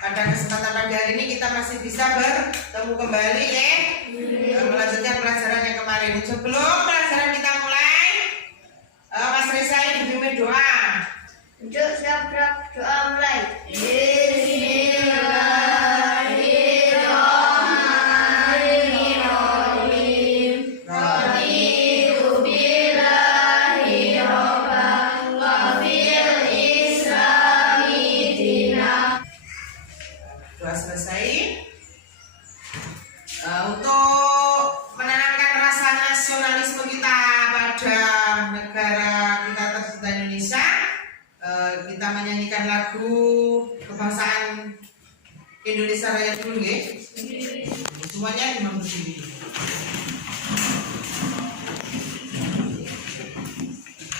pada kesempatan pagi hari ini kita masih bisa bertemu kembali ya, melanjutkan pelajaran yang kemarin. Sebelum pelajaran kita mulai, Mas Reza dibimbing doa. Untuk siap doa mulai. Doa selesai. Untuk menanamkan rasa nasionalisme kita pada negara kita tercinta Indonesia, kita menyanyikan lagu kebangsaan Indonesia Raya dulu ya. Semuanya imam berdiri.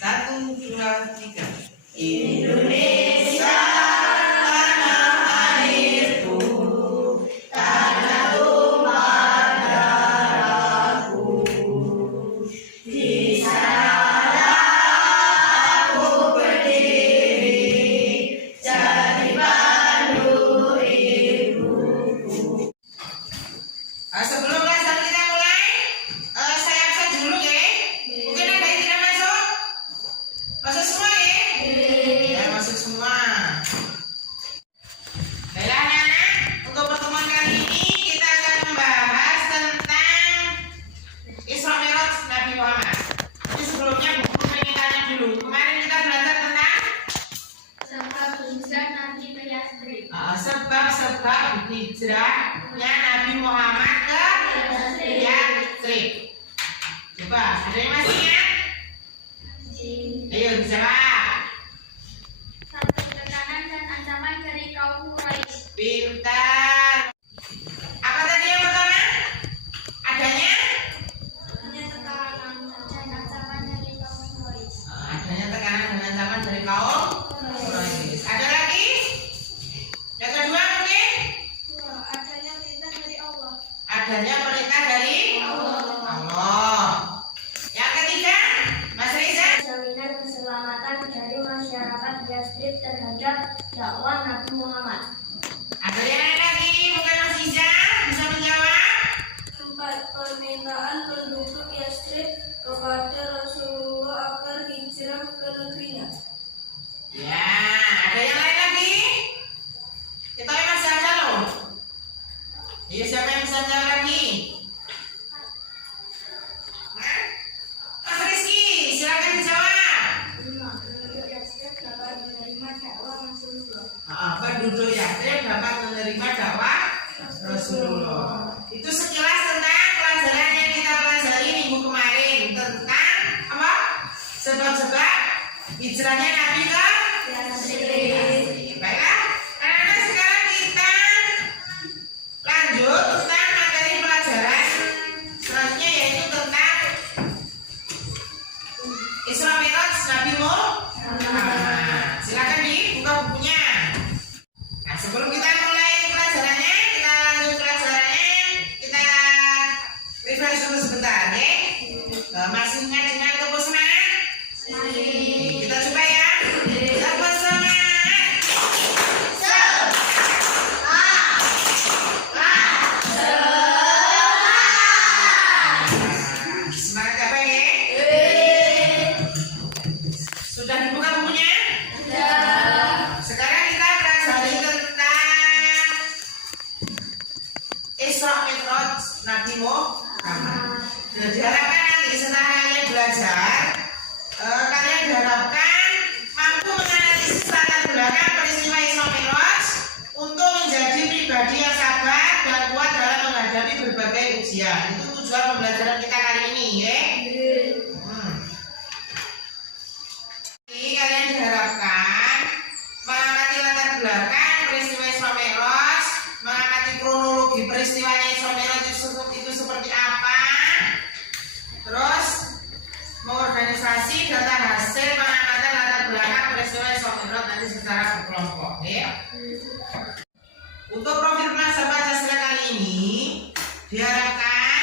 1, 2, 3. Indonesia sebelum pelajaran kita mulai, saya absen dulu ya. Mungkin ada yang tidak masuk? Masuk semua ya? Ya, masuk semua. Baiklah anak-anak, untuk pertemuan kali ini kita akan membahas tentang Isra Mi'raj Nabi Muhammad. Jadi sebelumnya buku pengen tanya dulu. Kemarin kita belajar tentang sebab hijrahnya Nabi Muhammad ke Yatsrib. Coba, ada yang masih ingat? Ayo dijawab. Satu, tekanan dan ancaman dari kaum Quraisy. Pintar. Apa tadi yang pertama? Adanya? Adanya tekanan dan ancaman dari kaum Quraisy. Adanya tekanan dan ancaman dari kaum Quraisy. Ada lagi? Yang kedua mungkin? Adanya perintah dari Allah. Adanya perintah dari Allah. Yang ketiga, Mas Reza? Jaminan keselamatan dari masyarakat Yatsrib terhadap dakwah Nabi Muhammad. Ada yang lain lagi? Mungkin Mas Iza bisa menjawab? 4. Permintaan penduduk Yatsrib kepada Rasulullah agar hijrah ke negerinya. Ya, ada yang lain lagi? Kita masih ada loh. Iya, siapa yang bisa jawab lagi? Mas Rizky, silakan dijawab. 5. Penduduk Yatsrib dapat menerima dakwah Rasulullah. Penduduk Yatsrib dapat menerima dakwah Rasulullah. Itu sekilas tentang pelajaran yang kita pelajari minggu kemarin tentang apa? Sebab-sebab hijrahnya Nabi ke Yatsrib. Baiklah, anak-anak, sekarang kita lanjut tentang materi pelajaran selanjutnya, yaitu tentang Isra Mi'raj Nabi Muhammad. Silakan dibuka bukunya. Nah, sebelum kita mulai pelajarannya, kita lanjut pelajarannya, kita refresh dulu sebentar ya. Masih ingat dengan tepuk semangat? Kita coba ya. Tepuk semangat. Semangat apa ya? Sudah dibuka bukunya? Sekarang kita pelajari tentang Isra Mi'raj Nabi Muhammad. Nah, diharapkan nanti setelah kalian belajar, kalian diharapkan mampu menganalisis latar belakang peristiwa Isra Mi'raj untuk menjadi pribadi yang sabar dan kuat dalam menghadapi berbagai ujian. Itu tujuan pembelajaran kita kali ini ya. Jadi kalian diharapkan mengamati latar belakang peristiwa Isra Mi'raj, mengamati kronologi peristiwanya Isra Mi'raj itu seperti apa, terus mengorganisasi data hasil pengamatan latar belakang peristiwa Isra Mi'raj nanti secara berkelompok ya. Untuk profil kelas Pancasila kali ini diharapkan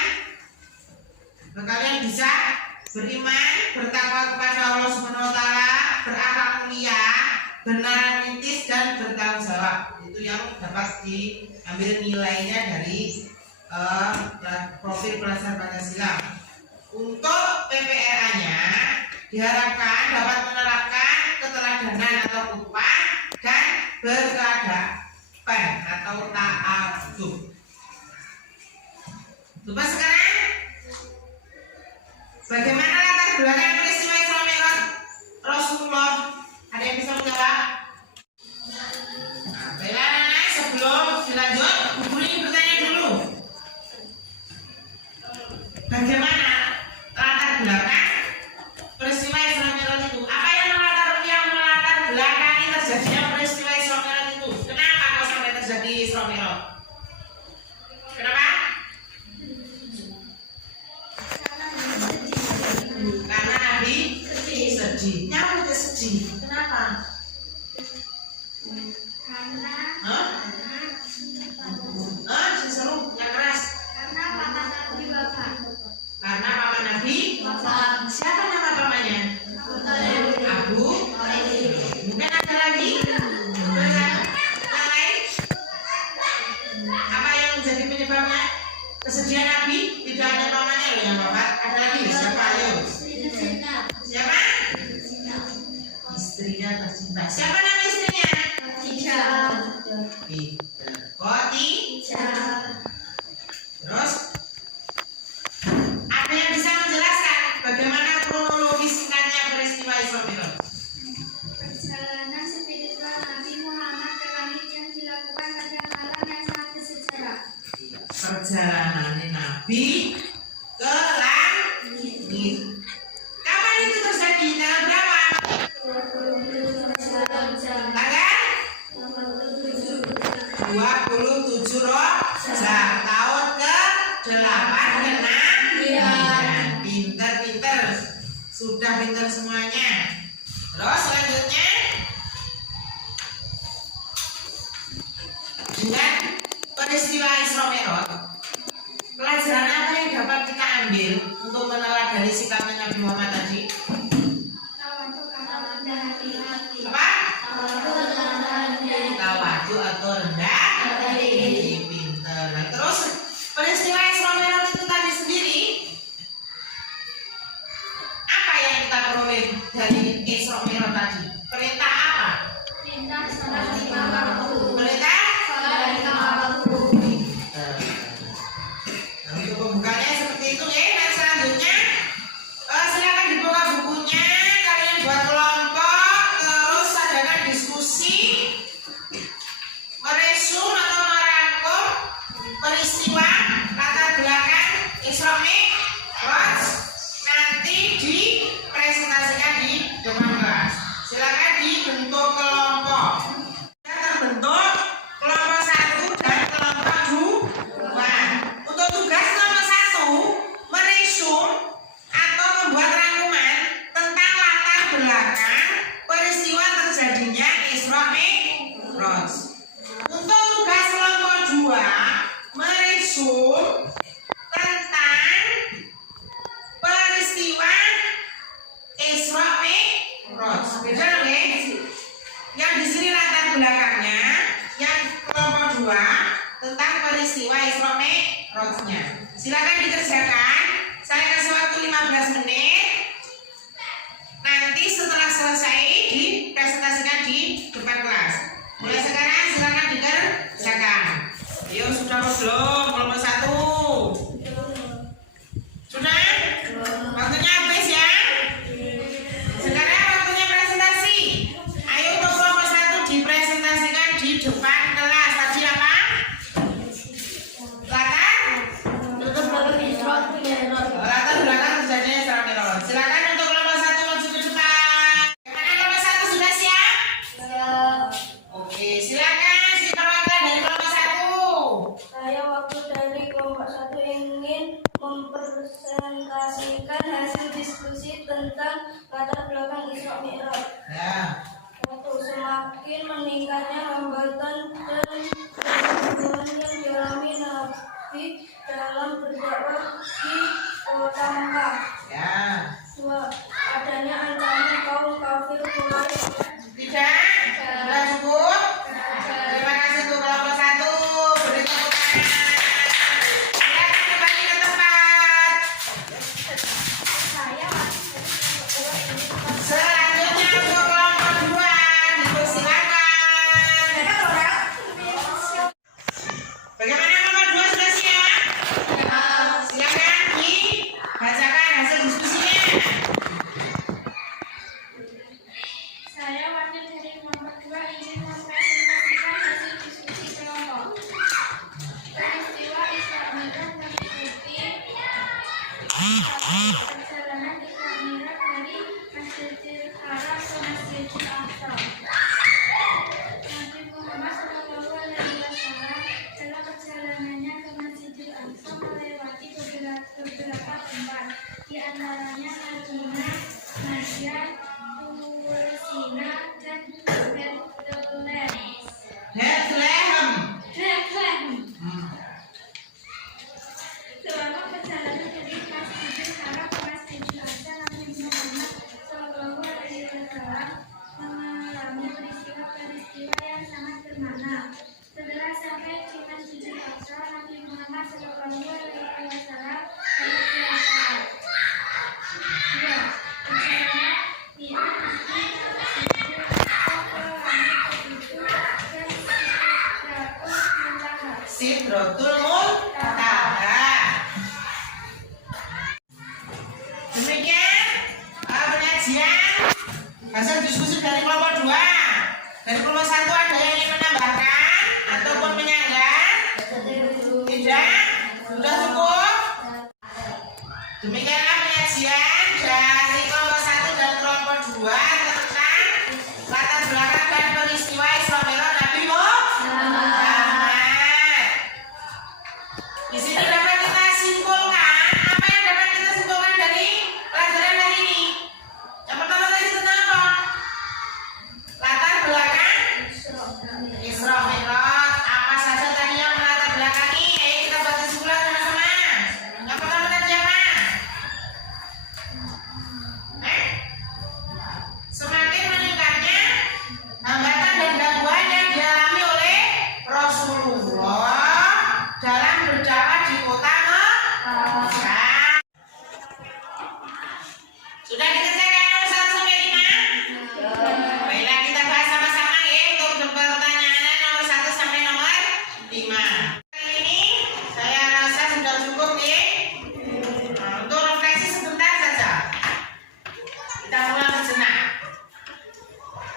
kalian bisa beriman, bertakwa kepada Allah Subhanahu wa taala, berakhlak mulia, benar, kritis dan bertanggung jawab. itu yang dapat diambil nilainya dari profil pelajar Pancasila. Untuk PPRA-nya diharapkan dapat menerapkan keteladanan atau upah dan berkeadaban atau ta'adub. Coba sekarang, bagaimana latar belakang peristiwa Isra Mi'raj Rasulullah? Ada yang bisa menjawab? Nah, baiklah anak, sebelum dilanjut, Bu Guru ingin bertanya dulu. Bagaimana latar belakang peristiwa Isra Mi'raj itu? Apa yang melatar belakangi terjadinya peristiwa Isra Mi'raj itu? Kenapa kok sampai terjadi Isra Mi'raj? Kenapa? Karena Nabi sedih. Nyapa dia sedih? Kenapa? Disuruh yang keras. Karena papa Nabi wafat. Karena papa Nabi Wafat. siapa nama papanya? Abu. Mungkin ada lagi? Yang lain? Apa yang menjadi penyebabnya kesedihan Nabi? Tidak hanya papanya loh yang wafat. Ada lagi? Siapa? Ayo. Siapa? Istrinya tercinta. Siapa nama istrinya? Koti. Terus ada yang bisa menjelaskan bagaimana kronologi singkatnya peristiwa Isra Mi'raj? Perjalanan spiritual Nabi Muhammad ke langit yang dilakukan pada malam yang sangat bersejarah. Perjalanan Nabi ke langit. Kapan itu terjadi? Tanggal berapa? Tanggal 27 Rojab tahun ke-8 ke-6. Pinter. Sudah pinter semuanya. Terus selanjutnya dengan peristiwa Isra Mi'raj, pelajaran apa yang dapat kita ambil untuk meneladani sikapnya Nabi Muhammad tadi? Apa? Tawadu atau rendah hati. Pinter. Nah, terus peristiwa Isra Mi'raj itu tadi sendiri, apa yang kita peroleh dari Isra Mi'raj tadi? Perintah apa? Perintah salat 5 waktu. Perintah Salat 5 waktu. Nah, untuk pembukanya seperti itu ya. Dan selanjutnya silakan dibuka bukunya, kalian buat kelompok, terus adakan diskusi, meresum atau merangkum peristiwa latar belakang Isra Mi'raj, nanti dipresentasikan di depan kelas. Silakan dibentuk kelompok. Terbentuk kelompok 1 dan kelompok 2. Untuk tugas kelompok 1 meresum atau membuat rangkuman tentang latar belakang peristiwa terjadinya Isra Mi'raj. Untuk tugas kelompok 2 meresum tentang peristiwa Isra Mi'raj. Beda loh ya. Yang di sini latar belakangnya, yang kelompok 2 tentang peristiwa Isra Mi'rajnya. Silakan dikerjakan. Saya kasih waktu 15 menit. Nanti setelah selesai dipresentasikan di depan kelas. Mulai sekarang silakan dikerjakan. Ayo, sudah belum kelompok 1? Sudah? Waktunya habis ya. Sekarang waktunya presentasi. Ayo untuk kelompok 1 dipresentasikan di depan kelas. Tadi apa? Latar belakang terjadinya Isra Mi'raj. Silakan untuk kelompok 1 maju ke depan. Bagaimana kelompok 1 sudah siap? Oke, silakan si perwakilan dari kelompok 1. Saya waktu dari kelompok 1 ingin mempresentasikan hasil diskusi tentang latar belakang Isra Mi'raj. Ya. Waktu semakin meningkatnya hambatan dan gangguan yang dialami Nabi dalam berdakwah di kota Mekah. Ya. 2. Adanya ancaman kaum kafir Quraisy. Tidak? Sudah cukup? Terima kasih. Muhammad Sallallahu Alaihi Wasallam pada kiamat. Ya, percayalah dia nanti Sidratul Muntaha. Demikian penyajian hasil diskusi dari kelompok 2. Dari kelompok 1 ada yang ingin menambahkan ataupun menyanggah? Tidak? Sudah cukup? Demikianlah penyajian dari kelompok 1 dan kelompok 2 tentang latar belakang dan peristiwa Isra Mi'raj Nabi Muhammad. Di sini dapat kita simpulkan apa yang dapat kita simpulkan dari pelajaran hari ini. Yang pertama tadi tentang apa? Latar belakang Isra Mi'raj. Apa saja tadi yang melatar belakangi? Ayo kita buat kesimpulan sama-sama. Yang pertama tadi apa? Semakin meningkatnya hambatan dan gangguan yang dialami oleh Rasulullah dalam berdakwah di kota Mekah. Sudah dikerjakan nomor 1 sampai 5? Baiklah, kita bahas sama-sama ya untuk pertanyaan nomor 1 sampai nomor 5. Kali ini saya rasa sudah cukup nih. Untuk refleksi sebentar saja. Kita ulang sejenak.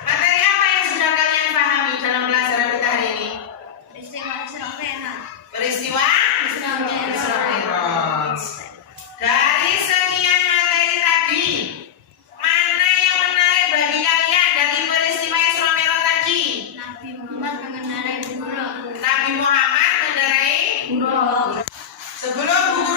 Materi apa yang sudah kalian pahami dalam pelajaran kita hari ini? Peristiwa Isra Mi'raj. Peristiwa Isra Mi'raj. Isra Mi'raj. Dari sekian materi tadi, mana yang menarik bagi kalian dari peristiwa Isra Mi'raj tadi? Nabi Muhammad mengendarai buruk. Nabi Muhammad mengendarai Buruk. sebelum buku